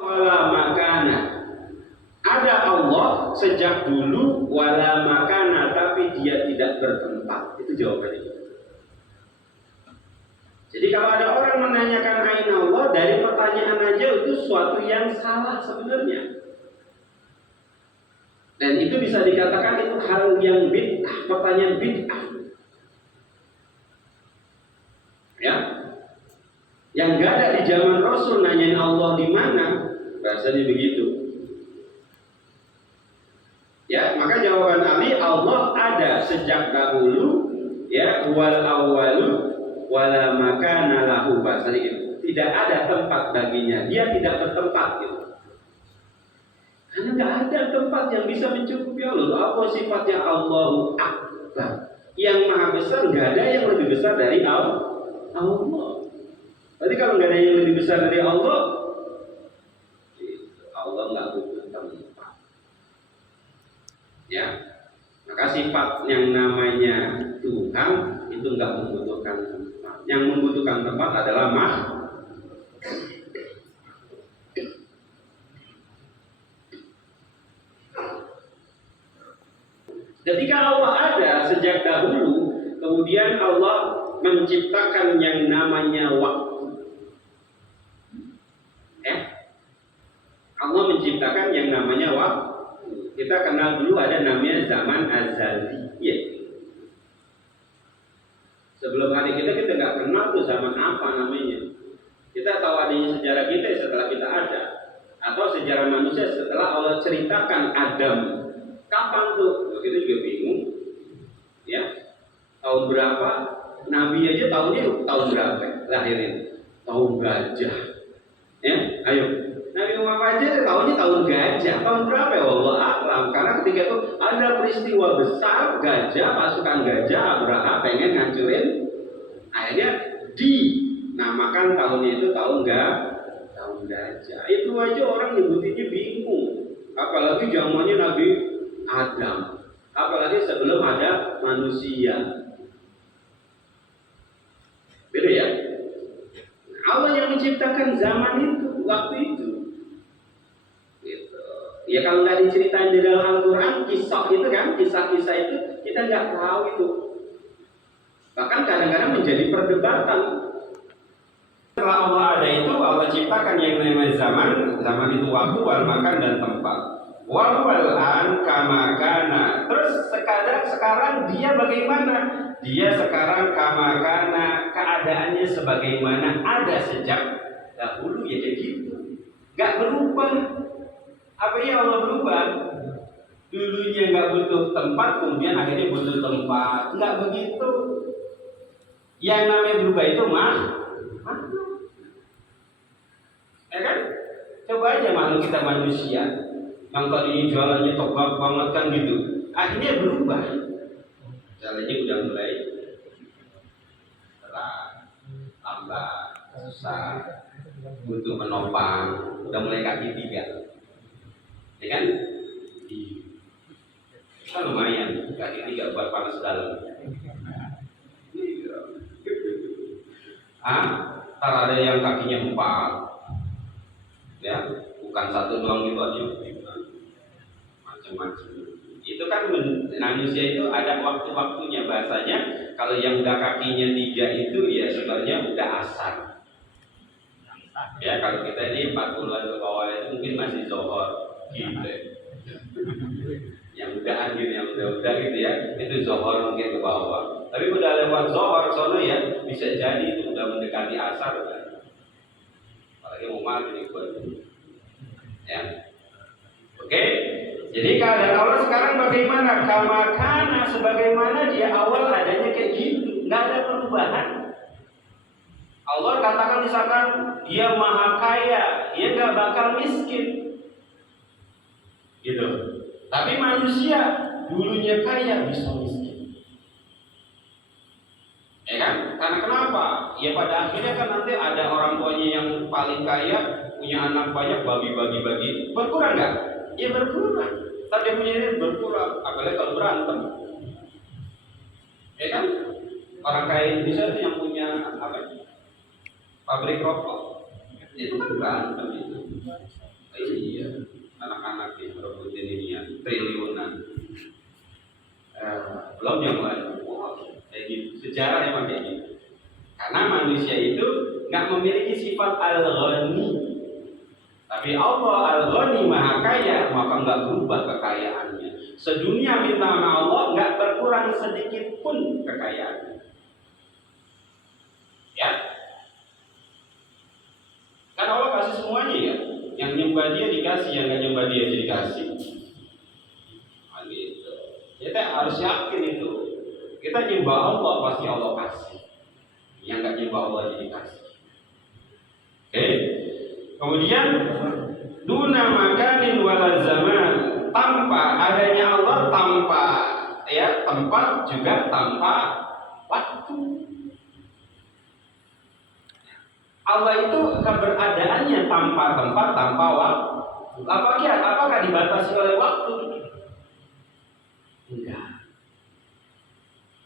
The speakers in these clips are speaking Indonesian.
wala makana. Ada Allah sejak dulu wala makana, tapi dia tidak bertempat. Itu jawabannya. Jadi kalau ada orang menanyakan aina Allah, dari pertanyaan aja itu suatu yang salah sebenarnya. Dan itu bisa dikatakan itu hal yang bid'ah, pertanyaan bid'ah. Ya. Yang gak ada di zaman Rasul nanyain Allah di mana, bahasanya begitu. Ya, maka jawaban Ali, Allah ada sejak dahulu, ya, wal awwalu wala makana lahu, bahasanya gitu. Tidak ada tempat baginya, dia tidak bertempat gitu. Karena nggak ada tempat yang bisa mencukupi Allah. Apa sifatnya Allahu Akbar? Yang maha besar, nggak ada yang lebih besar dari Allah. Berarti kalau nggak ada yang lebih besar dari Allah, Allah nggak butuh tempat. Ya, maka sifat yang namanya Tuhan itu nggak membutuhkan tempat. Yang membutuhkan tempat adalah Ketika Allah ada sejak dahulu, kemudian Allah menciptakan yang namanya waktu. Allah menciptakan yang namanya waktu. Kita kenal dulu ada namanya zaman azali. Ya. Sebelum hari kita nggak kenal tuh zaman apa namanya. Kita tahu adanya sejarah kita setelah kita ada, atau sejarah manusia setelah Allah ceritakan Adam. Kapan tuh? Kita juga bingung. Ya, tahun berapa? Nabi aja tahunnya tahun berapa? Lahirin tahun gajah. Ya, ayo. Nabi Muhammad aja tahunnya tahun gajah. Tahun berapa ya? Allah a'lam. Karena ketika itu ada peristiwa besar, gajah, pasukan gajah Abraha pengen ngancurin. Akhirnya dinamakan tahunnya itu tahun gajah. Itu aja orang nyebutinnya bingung. Apalagi zamannya Nabi Adam, apalagi sebelum ada manusia. Beda ya. Allah yang menciptakan zaman itu, waktu itu. Gitu. Ya kalau nggak diceritain di dalam Al-Quran, kisah itu kan, kisah-kisah itu kita nggak tahu itu. Bahkan kadang-kadang menjadi perdebatan. Setelah Allah ada itu, Allah ciptakan yang namanya zaman itu waktu, wal makan dan tempat. Wawalan kamakana. Terus sekarang dia bagaimana? Dia sekarang kamakana, keadaannya sebagaimana ada sejak dahulu, ya kayak gitu. Gak berubah. Apa ya Allah berubah? Dulunya gak butuh tempat, kemudian akhirnya butuh tempat. Gak begitu. Yang namanya berubah itu ya kan? Coba aja makhluk kita manusia. Yang tadi jalannya tegak banget kan gitu, akhirnya berubah. Jalannya udah mulai lambat, susah, butuh menopang, udah mulai kaki tiga, ya kan? Kan lumayan, kaki tiga buat panas dalam. Ntar ada yang kakinya 4, ya, bukan 1 doang gitu aja. Macam-macam. Itu kan manusia itu ada waktu-waktunya, bahasanya kalau yang udah kakinya 3 itu ya sebenarnya udah asar. Ya kalau kita ini 40-an ke bawah itu mungkin masih zohor gitu. Yang udah anjir, yang udah gitu ya, itu zohor mungkin ke bawah. Tapi udah lewat zohor sono ya bisa jadi itu udah mendekati asar kan. Apalagi mau maghrib ya. Oke? Jadi keadaan Allah sekarang bagaimana? Kamakana, sebagaimana dia awal adanya kayak gitu, nggak ada perubahan. Allah katakan misalkan dia maha kaya, dia nggak bakal miskin, gitu. Tapi manusia dulunya kaya bisa miskin, ya kan? Karena kenapa? Ya pada akhirnya kan nanti ada orang tuanya yang paling kaya, punya anak banyak, bagi-bagi, berkurang nggak? Ya berkurang. Tapi punya ini berkurang, apalagi kalau berantem. Ya kan? Orang kaya Indonesia itu yang punya apa? Pabrik rokok. Itu kan berantem itu. Iya, anak-anak yang berebutin ini ya, triliunan. Belum yang lain. Wow, kayak gitu. Sejarah emang kayak gitu. Karena manusia itu nggak memiliki sifat al-ghani. Tapi Allah al-ghani maha kaya, maka nggak berubah kekayaannya. Sedunia minta sama Allah nggak berkurang sedikit pun kekayaannya. Ya, kan Allah kasih semuanya ya. Yang nyembah dia dikasih, yang nggak nyembah dia dikasih. Nah, gitu. Kita harus yakin itu. Kita nyembah Allah pasti Allah kasih. Yang nggak nyembah Allah jadi kasih. Oke. Kemudian duna makanin wala zaman, tanpa adanya Allah, tanpa ya tempat juga tanpa waktu. Allah itu keberadaannya tanpa tempat, tanpa waktu. Apakah dibatasi oleh waktu? Enggak.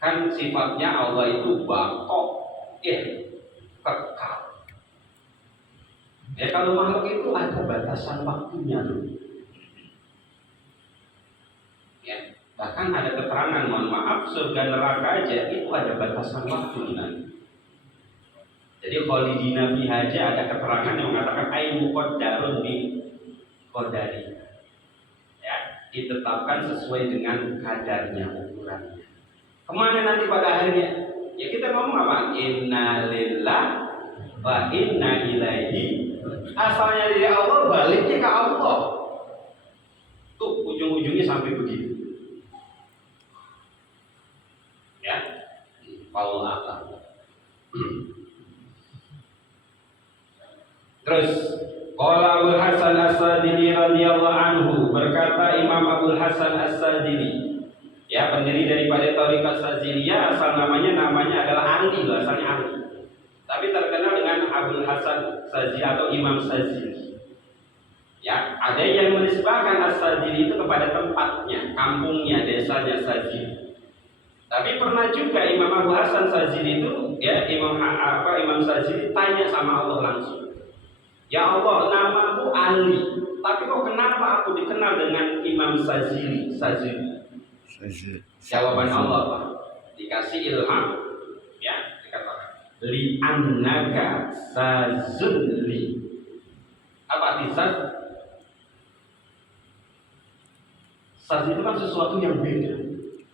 Kan sifatnya Allah itu baqo, kekal. Ya kalau makhluk itu ada batasan waktunya loh. Ya, bahkan ada keterangan, mohon maaf, surga neraka aja itu ada batasan waktunya. Jadi khalidina fiha aja ada keterangan yang mengatakan ainu qadarun bi qadari. Ya, ditetapkan sesuai dengan kadarnya, ukurannya. Kemana nanti pada akhirnya? Ya kita ngomong apa? Inna lillah wa inna ilaihi. Asalnya dari Allah, baliknya ke Allah. Tuh ujung-ujungnya sampai begitu. Ya, Allah Allah. Terus qala Abu Hasan As-Sadili radhiyallahu anhu, berkata Imam Abu Hasan As-Sadili, ya pendiri daripada Thariqah Sadziliyah, asal namanya adalah Ali, asalnya Ali. Tapi terkenal dengan Abu Hasan Sadzili atau Imam Sadzili. Ya, ada yang menisbahkan As-Sadzili itu kepada tempatnya, kampungnya, desanya Sadzili. Tapi pernah juga Imam Abu Hasan Sadzili itu, ya Imam Sadzili tanya sama Allah langsung. Ya Allah, namaku Ali, tapi kok kenapa aku dikenal dengan Imam Sadzili? Jawaban Allah, Pak. Dikasih ilham, ya, dikatakan li annaka sazuli. Apa arti saz? Saz itu kan sesuatu yang beda,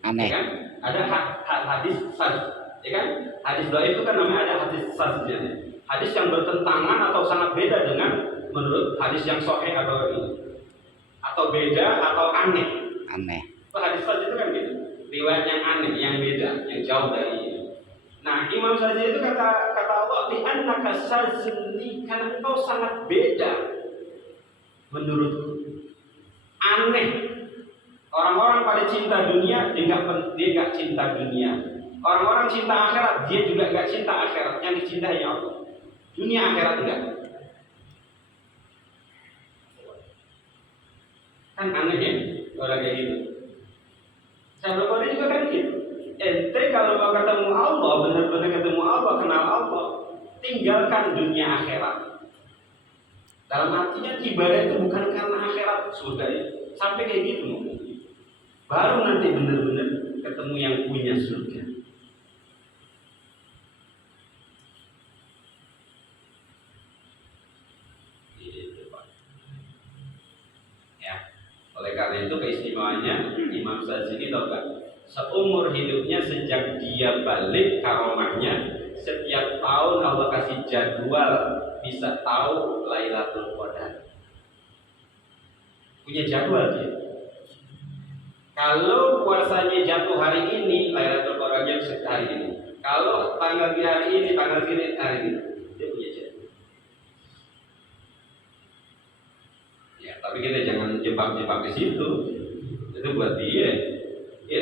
aneh. ya kan? Ada hadis saz, ya kan? Hadis doa itu kan namanya ada hadis saznya. Hadis yang bertentangan atau sangat beda dengan menurut hadis yang sahih atau beda atau aneh. Hadis sahih itu kan gitu, riwayat yang aneh, yang beda, yang jauh dari ini. Nah, Imam Sadzili itu kata Allah, li'annaka sazli, karena engkau sangat beda menurutku, aneh. Orang-orang pada cinta dunia, dia nggak cinta dunia. Orang-orang cinta akhirat, dia juga nggak cinta akhirat. Yang dicintai Allah. Dunia akhirat enggak. Kan aneh ya, orang kayak gitu. Sahabat Nabi juga kan gitu. Ente kalau mau ketemu Allah, benar-benar ketemu Allah, kenal Allah, tinggalkan dunia akhirat. Dalam artinya ibadah itu bukan karena akhirat surga ya. Sampai kayak gitu mungkin. Baru nanti benar-benar ketemu yang punya surga. Oleh karena itu keistimewaannya Imam Sadzili tahu gak? Seumur hidupnya sejak dia balik karomahnya, setiap tahun Allah kasih jadwal bisa tahu Lailatul Qadar. Punya jadwal dia. Kalau puasanya jatuh hari ini, Lailatul Qadarnya hari ini. Kalau tanggal di hari ini, tanggal ini hari ini, dia punya jadwal. Ya, tapi kita jangan jebak-jebak di situ. Itu buat dia. Ya.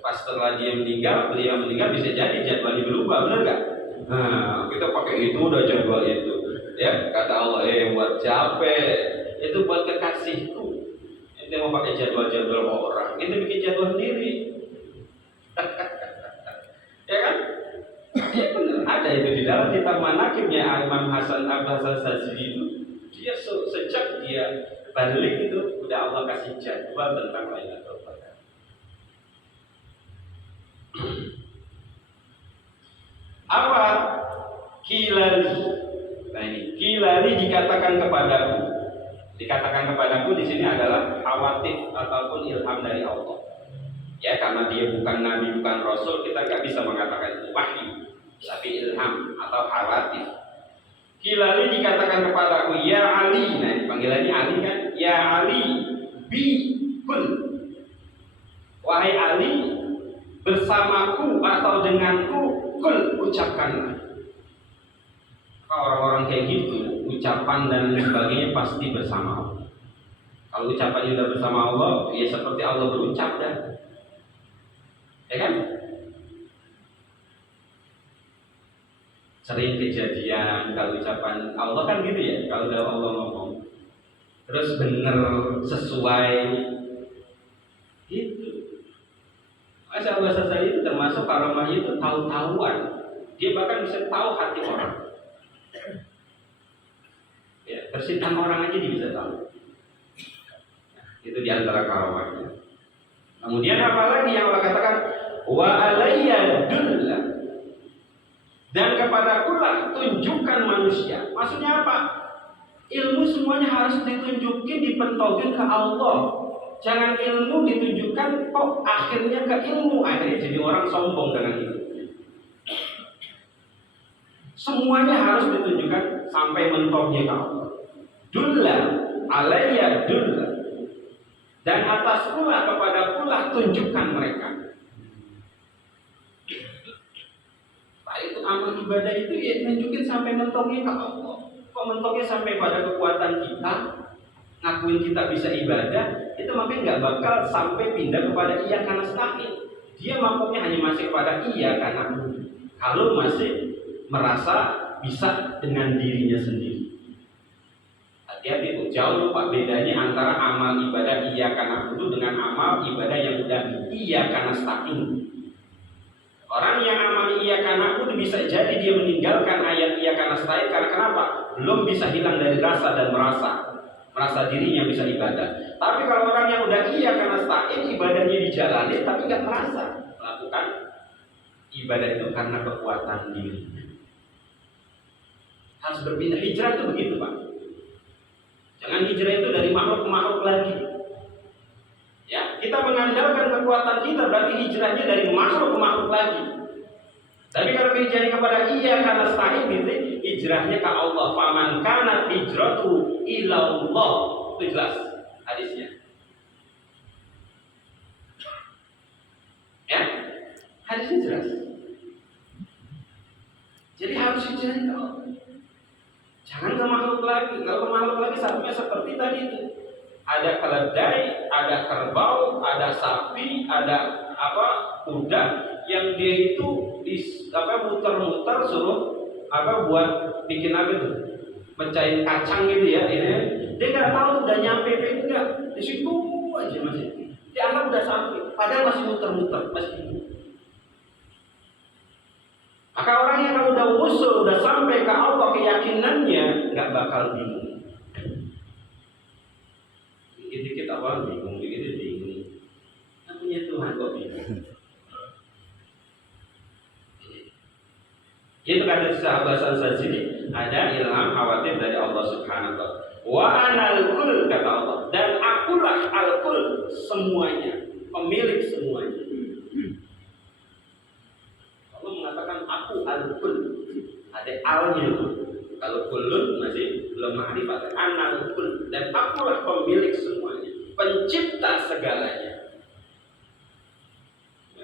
Pas setelah beliau meninggal bisa jadi jadwalnya berubah, benar nggak? Nah, kita pakai itu udah jadwal itu. Ya, kata Allah, buat capek. Itu buat kekasihku. Itu mau pakai jadwal-jadwal orang. Itu bikin jadwal sendiri. Ya kan? Ya benar. Ada itu di dalam kitab manaqibnya Imam Hasan Sadzili itu. Dia dia balik itu udah Allah kasih jadwal tentang Lailatul Qadar. Apa kilali? Nah ini kilali dikatakan kepadaku di sini adalah khawatif ataupun ilham dari Allah. Ya, karena dia bukan nabi, bukan rasul, kita nggak bisa mengatakan itu wahyu, tapi ilham atau khawatif. Kilali dikatakan kepadaku, ya Ali. Nah, panggilannya Ali kan? Ya Ali, bi kul. Wahai Ali, bersamaku atau denganku, kul, ucapkanlah. Kalau orang-orang kayak gitu, ucapan dan sebagainya pasti bersama Allah. Kalau ucapannya sudah bersama Allah, ya seperti Allah berucap dah. Ya kan? Sering kejadian kalau ucapan Allah kan gitu ya, kalau udah Allah ngomong terus benar sesuai gitu. Masa Allah saja itu termasuk karamahnya itu tahu-tahuan. Dia bahkan bisa tahu hati orang. Ya, bersihin orang aja dia bisa tahu. Itu diantara karamahnya. Kemudian apa lagi yang Allah katakan? Wa alayya dulla. Dan kepadaku lah tunjukkan manusia. Maksudnya apa? Ilmu semuanya harus ditunjukin, dipentogin ke Allah. Jangan ilmu ditunjukkan kok akhirnya ke ilmu. Akhirnya jadi orang sombong dengan itu. Semuanya harus ditunjukkan sampai mentoknya ke Allah. Dulla alayya dulla. Dan atas pula kepada pula tunjukkan mereka. Nah, itu amal ibadah itu ya tunjukin sampai mentoknya ke Allah. Kok mentoknya sampai pada kekuatan kita, ngakuin kita bisa ibadah, itu makanya nggak bakal sampai pindah kepada iya karena nasta'in. Dia mampunya hanya masih kepada iya karena kalau masih merasa bisa dengan dirinya sendiri. Hati-hati tuh, jauh Pak bedanya antara amal ibadah iya karena itu dengan amal ibadah yang udah iya karena nasta'in. Orang yang amal iya karena itu bisa jadi dia meninggalkan ayat iya karena nasta'in karena kenapa? Belum bisa hilang dari rasa dan merasa dirinya bisa ibadah. Tapi kalau orang yang udah iya karena nasta'in, ibadahnya dijalani tapi nggak merasa melakukan ibadah itu karena kekuatan dirinya. Harus berpindah. Hijrah itu begitu Pak. Jangan hijrah itu dari makhluk ke makhluk lagi. Ya, kita mengandalkan kekuatan kita berarti hijrahnya dari makhluk ke makhluk lagi. Tapi kalau hijrahnya kepada iya karena nasta'in gitu, hijrahnya ke Allah. Faman kana hijratu ila Allah. Itu jelas hadisnya. Ya, hadisnya jelas. Jadi harus hijrah ke Allah. Jangan ke makhluk lagi. Kalau ke makhluk lagi satunya seperti tadi itu. Ada keledai, ada kerbau, ada sapi, ada kuda yang dia itu muter-muter suruh buat bikin apa tuh? Pecahin kacang gitu ya. Ini dia nggak tahu udah nyampe enggak. Di situ aja masih. Dianggap udah sampai, padahal masih muter-muter, masih bingung. Maka orang yang kalau udah usul, udah sampai ke Allah keyakinannya, nggak bakal bingung. Dikit-dikit awal bingung, dikit bingung. Namanya Tuhan kok bingung. Itu kata sahabat sini ada ilham khawatir dari Allah Subhanahu wa taala. Wa anal kul kata Allah, dan akulah al-kul semuanya, pemilik semuanya. Allah mengatakan aku al-kul, ada alnya. Kalau kulun masih belum ma'rifat, anal kul, dan akulah pemilik semuanya, pencipta segalanya.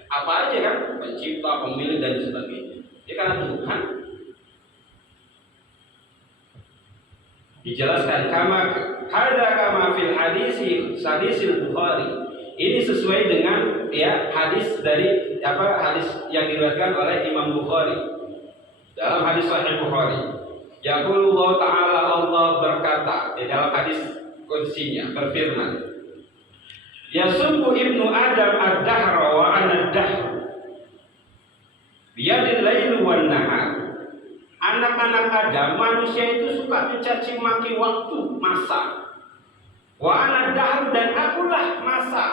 Apa aja kan? Pencipta, pemilik dan sebagainya. Dia karena Tuhan. Dijelaskan kama fil hadisil Bukhari. Ini sesuai dengan ya hadis dari hadis yang diriwayatkan oleh Imam Bukhari. Dalam hadis Sahih Bukhari, yaqulullah ta'ala, Allah berkata di dalam hadis qudsinya berfirman, yasubbu ibnu Adam ad-dahra wa ana ad-dahr biyadil lail wan nahar. Anak-anak Adam, manusia itu suka mencaci maki waktu, masa. Wa ana dahr, dan akulah masa.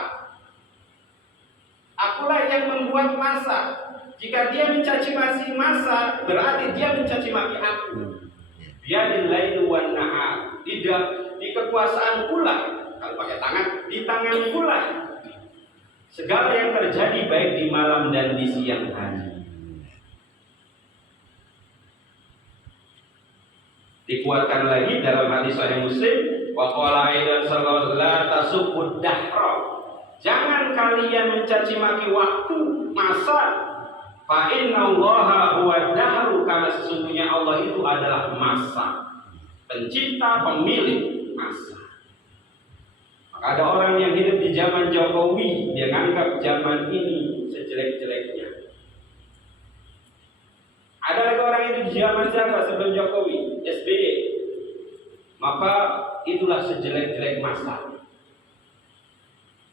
Akulah yang membuat masa. Jika dia mencaci maki masa, berarti dia mencaci maki aku. Biadil lail wan nahar. Di kekuasaan pula, kalau pakai tangan, di tangan pula segala yang terjadi baik di malam dan di siang hari. Dikuatkan lagi dalam hadis Sahih Muslim, wa qala aidan sallallahu la tasubbud dahra. Jangan kalian mencaci maki waktu, masa. Fa innallaha huwa dahru, karena sesungguhnya Allah itu adalah masa, pencipta, pemilik masa. Maka ada orang yang hidup di zaman Jokowi, dia menganggap zaman ini sejelek-jeleknya. Ada lagi orang itu di zaman siapa sebelum Jokowi? SBY. Maka itulah sejelek-jelek masa.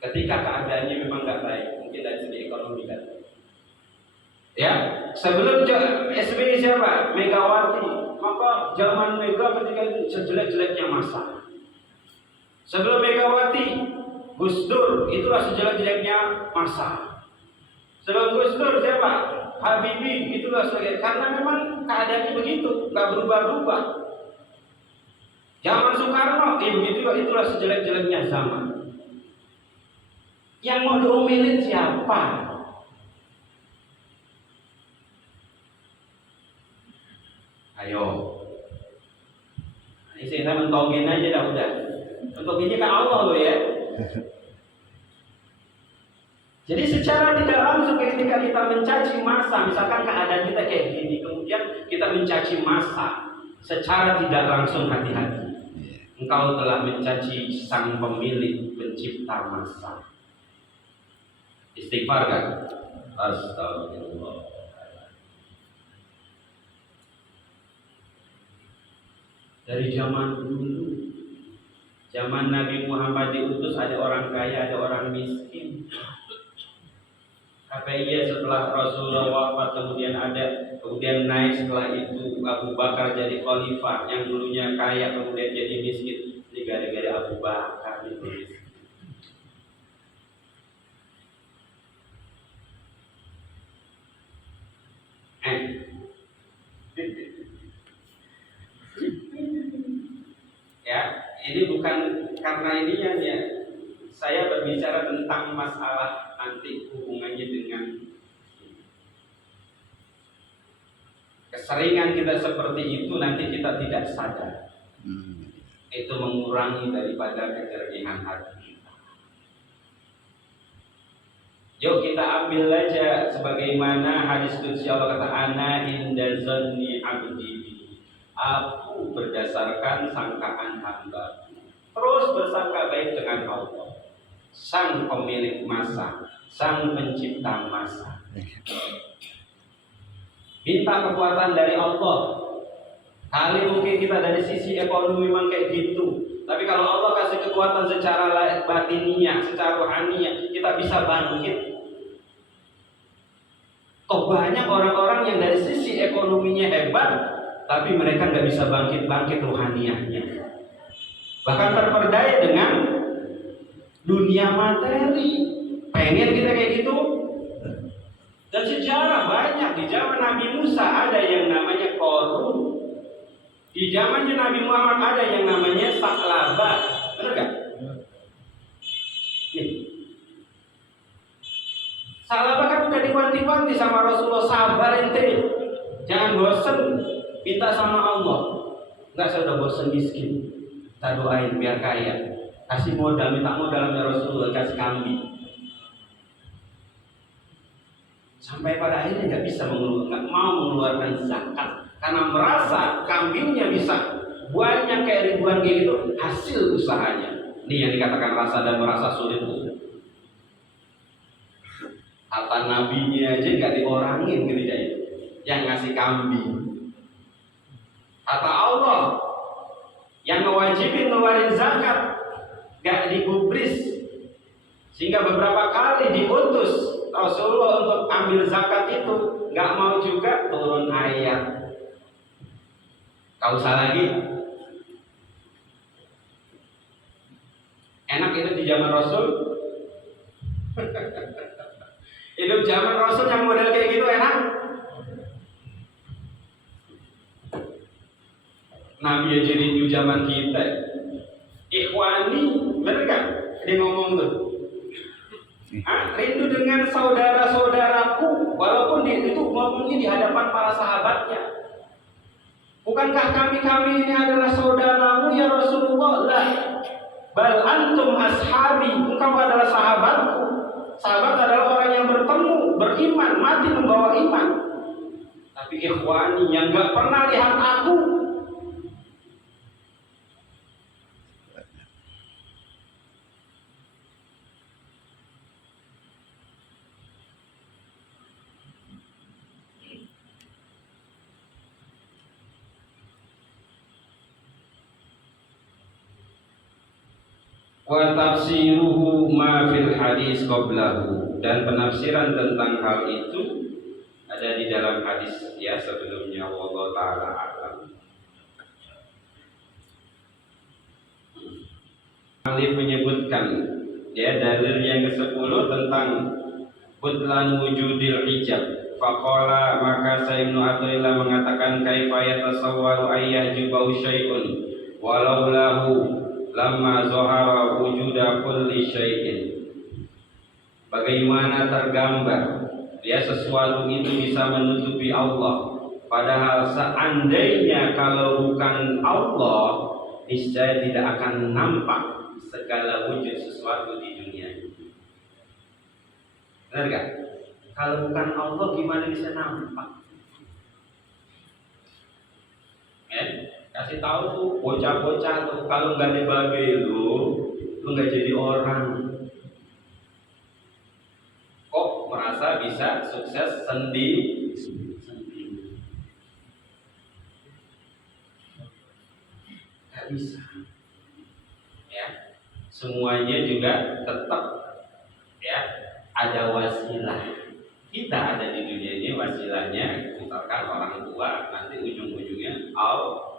Ketika keadaannya memang nggak baik, mungkin dari segi ekonomi kan. Ya, sebelum SBY siapa? Megawati. Maka zaman Mega ketika itu sejelek-jeleknya masa. Sebelum Megawati, Gus Dur, itulah sejelek-jeleknya masa. Sebelum Gus Dur siapa? Habibie, itulah sebagai, karena memang keadaannya begitu, nggak berubah-ubah. Zaman Soekarno, begitu, itulah sejelek-jeleknya zaman. Yang mau diomelin siapa? Ayo, ini saya mentongin aja dah udah. Mentoginnya ke Allah loh ya. Jadi secara tidak langsung ketika kita mencaci masa, misalkan keadaan kita kayak gini, kemudian kita mencaci masa, secara tidak langsung hati-hati. Engkau telah mencaci sang pemilik pencipta masa. Istighfar kan? Astagfirullah. Dari zaman dulu, zaman Nabi Muhammad diutus, ada orang kaya, ada orang miskin. Apa iya setelah Rasulullah wafat kemudian naik setelah itu Abu Bakar jadi khalifah, yang dulunya kaya kemudian jadi miskin. Ini gara-gara Abu Bakar itu miskin. Ya, ini bukan karena ininya ya. Saya berbicara tentang masalah nanti hubungannya dengan keseringan kita seperti itu, nanti kita tidak sadar. Itu mengurangi daripada kejernihan hati kita. Yuk kita ambil aja sebagaimana hadis qudsi Allah kata, ana inda zanni abdi. Aku berdasarkan sangkaan hamba. Terus bersangka baik dengan Allah, sang pemilik masa, sang pencipta masa. Minta kekuatan dari Allah. Kali mungkin kita dari sisi ekonomi memang kayak gitu, tapi kalau Allah kasih kekuatan secara batiniah, secara rohaniah, kita bisa bangkit. Toh banyak orang-orang yang dari sisi ekonominya hebat, tapi mereka nggak bisa bangkit rohaniahnya. Bahkan terperdaya dengan dunia materi. Pengen kita kayak gitu. Dan sejarah banyak. Di zaman Nabi Musa ada yang namanya Korun. Di zamannya Nabi Muhammad ada yang namanya Saklaba. Benar gak? Nih. Saklaba kan udah diwanti-wanti sama Rasulullah, sabar ente, jangan bosen minta sama Allah. Enggak, saya udah bosen miskin, kita doain biar kaya, kasih modal, minta modal sama Rasulullah, kasih kambing. Sampai pada akhirnya nggak bisa nggak mau mengeluarkan zakat karena merasa kambingnya bisa banyak kayak ribuan kayak gitu, hasil usahanya. Ini yang dikatakan rasa dan merasa sulit. Kata nabinya aja nggak diorangin ketika itu, yang ngasih kambing. Kata Allah yang mewajibin ngeluarin zakat nggak digubris, sehingga beberapa kali diutus Rasulullah untuk ambil zakat itu, nggak mau juga, turun ayat. Kau usah lagi. enak itu di zaman Rasul. Hidup zaman Rasul yang model kayak gitu enak. Nabi aja rindu zaman kita. Ikhwani, bener kan? Dia ngomong tuh. Rindu dengan saudara-saudaraku, walaupun itu ngomongnya di hadapan para sahabatnya. Bukankah kami ini adalah saudaramu ya Rasulullah? Lah, bal antum ashabi, engkau adalah sahabatku. Sahabat adalah orang yang bertemu, beriman, mati membawa iman. Tapi ikhwani yang gak pernah lihat aku, wa tafsiruhu ma fil hadis qablahu, dan penafsiran tentang hal itu ada di dalam hadis ya sebelumnya. Wallahu taala alam. Ali menyebutkan ya dalil yang ke-10 tentang butlan wujudil hijab. Faqala, maka Sayyidina Athaillah mengatakan kaifa yatasawwaru ayyajibau syai'un walau lahu lamma zahara wujuda kulli syai'in. Bagaimana tergambar ya sesuatu itu bisa menutupi Allah, padahal seandainya kalau bukan Allah niscaya tidak akan nampak segala wujud sesuatu di dunia ini. Benar gak? Kalau bukan Allah gimana bisa nampak? Kasih tahu tuh bocah-bocah tuh, kalau nggak dibagi lu nggak jadi orang. Kok merasa bisa sukses sendiri? Nggak bisa. Ya, semuanya juga tetap ya ada wasilah. Kita ada di dunia ini wasilahnya, misalkan orang tua, nanti ujung-ujungnya Allah.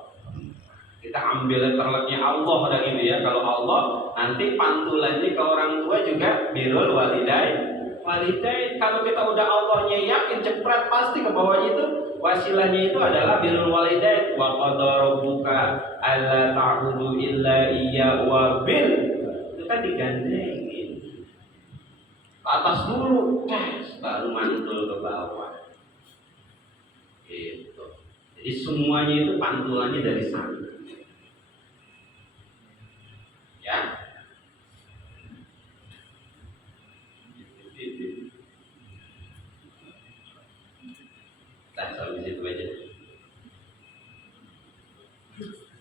Kita ambil terlebihnya Allah dan gitu ya. Kalau Allah nanti pantulannya ke orang tua juga birrul walidain. Kalau kita udah Allahnya yakin cepret pasti ke bawahnya itu wasilahnya itu adalah birrul walidain. Wa qadara rabbuka alla ta'budu illa iyyahu wa bil. Itu kan digandengin. Atas dulu, baru mantul ke bawah. Gitu. Jadi semuanya itu pantulannya dari sana. Ya. Nah, sampai situ aja.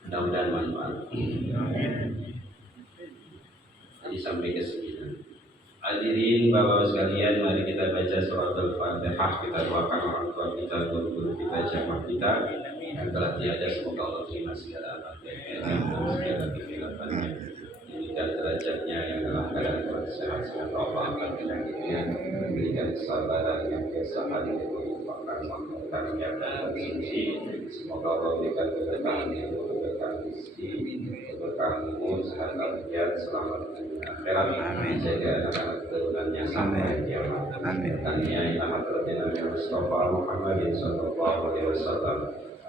Mudah-mudahan manfaat. Jadi sampai ke 9. Hadirin Bapak sekalian, mari kita baca surat Al-Fatihah. Kita doakan orang tua kita, guru-guru kita, jamaah kita yang telah tiada. Semoga Allah terima segala amalnya dan segala kegilatannya, diberikan derajatnya yang dalam keadaan sehat semoga Allah akan penyakitnya, memberikan kesabaran yang kesabaran itu merupakan mengangkat yang berfungsi. Semoga Allah berikan keberkahan yang keberkahan rezeki, keberkahan umur, sehat walafiat, selamat akhirat, menjaga anak-anak keturunannya sampai kiamat. Tanya ilaha terjadi Mustafa Muhammad sallallahu alaihi wasallam.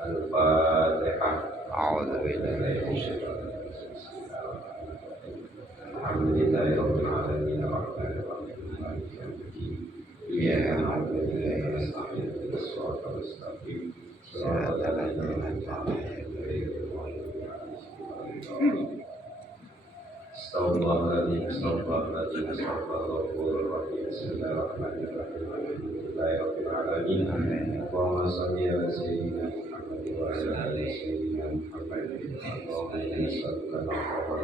Al-Fatihah. A'udzubillahi minasyaitonir rajim. Alhamdulillahirabbil alamin arrahmanir rahim maliki yaumiddin. Iyyaka na'budu wa iyyaka nasta'in ihdinas siratal mustaqim siratal ladzina an'amta 'alaihim ghairil maghdubi 'alaihim. Astaghfirullahaladzim, astaghfirullahaladzim, astaghfirullahaladzim. Bismillahirrahmanirrahim. Alhamdulillahirabbil alamin. Allahumma shalli ala sayyidina Muhammad wa ala ali sayyidina Muhammad. Allahumma inna nas'aluka al-afwa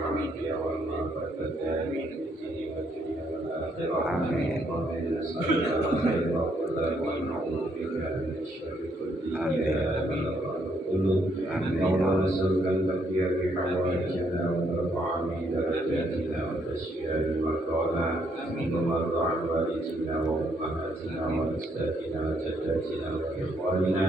wal ma'afata min al-jinni wal jinni wal akhirah. Allahumma inna nas'aluka al-khayra kullahu wa na'udzu bika min syarri kulli. Ya Rabbal qulub. Allahumma nas'aluka al-baqiya bi hawaijina wa tarfa'ani درجاتنا وتشفينا بمرضانا ومرضى عن والدنا وأمهاتنا وأجدادنا وجداتنا وإخواننا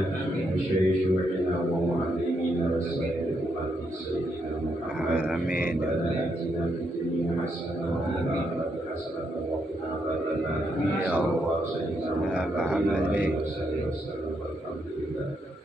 وشيوخنا ومعلمينا وسائر hurmati Sayyidina Muhammad. Amin. Rabbana atina fid dunya hasanah wa fil akhirati hasanah wa qina adzabannar. Ya Allah. Sallallahu alaihi Ya Muhammad. wasallam. Alhamdulillah.